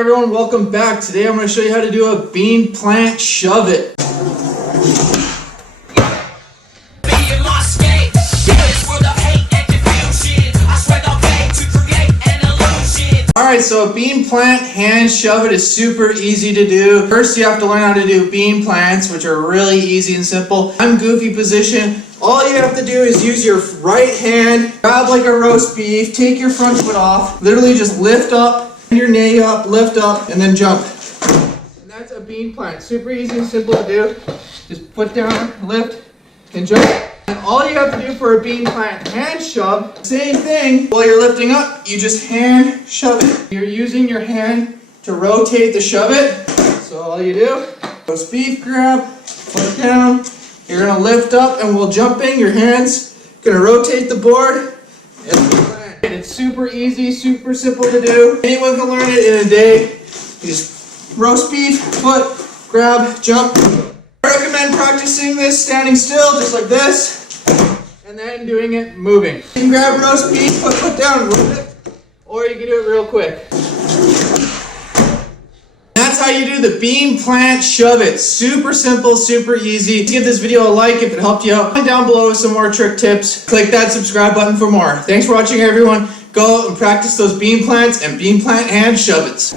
everyone, welcome back. Today I'm going to show you how to do a bean plant shove it. Alright, so a bean plant hand shove it is super easy to do. First you have to learn how to do bean plants, which are really easy and simple. I'm goofy position. All you have to do is use your right hand, grab like a roast beef, take your front foot off, literally just lift up, your knee up, lift up, and then jump. And that's a bean plant. Super easy and simple to do. Just put down, lift, and jump. And all you have to do for a bean plant hand shove, same thing. While you're lifting up, you just hand shove it. You're using your hand to rotate the shove it. So all you do, roast beef grab, foot down. You're gonna lift up and while jumping, your hands gonna rotate the board and plant. It's super easy, super simple to do. Anyone can learn it in a day. You just roast beef, foot, grab, jump. I recommend practicing this standing still, just like this, and then doing it moving. You can grab roast beef, put foot down, lift, or you can do it real quick. That's how you do the bean plant shove it. Super simple, super easy. Give this video a like if it helped you out. Comment down below with some more trick tips. Click that subscribe button for more. Thanks for watching, everyone. Go out and practice those bean plants and bean plant hand shove-its.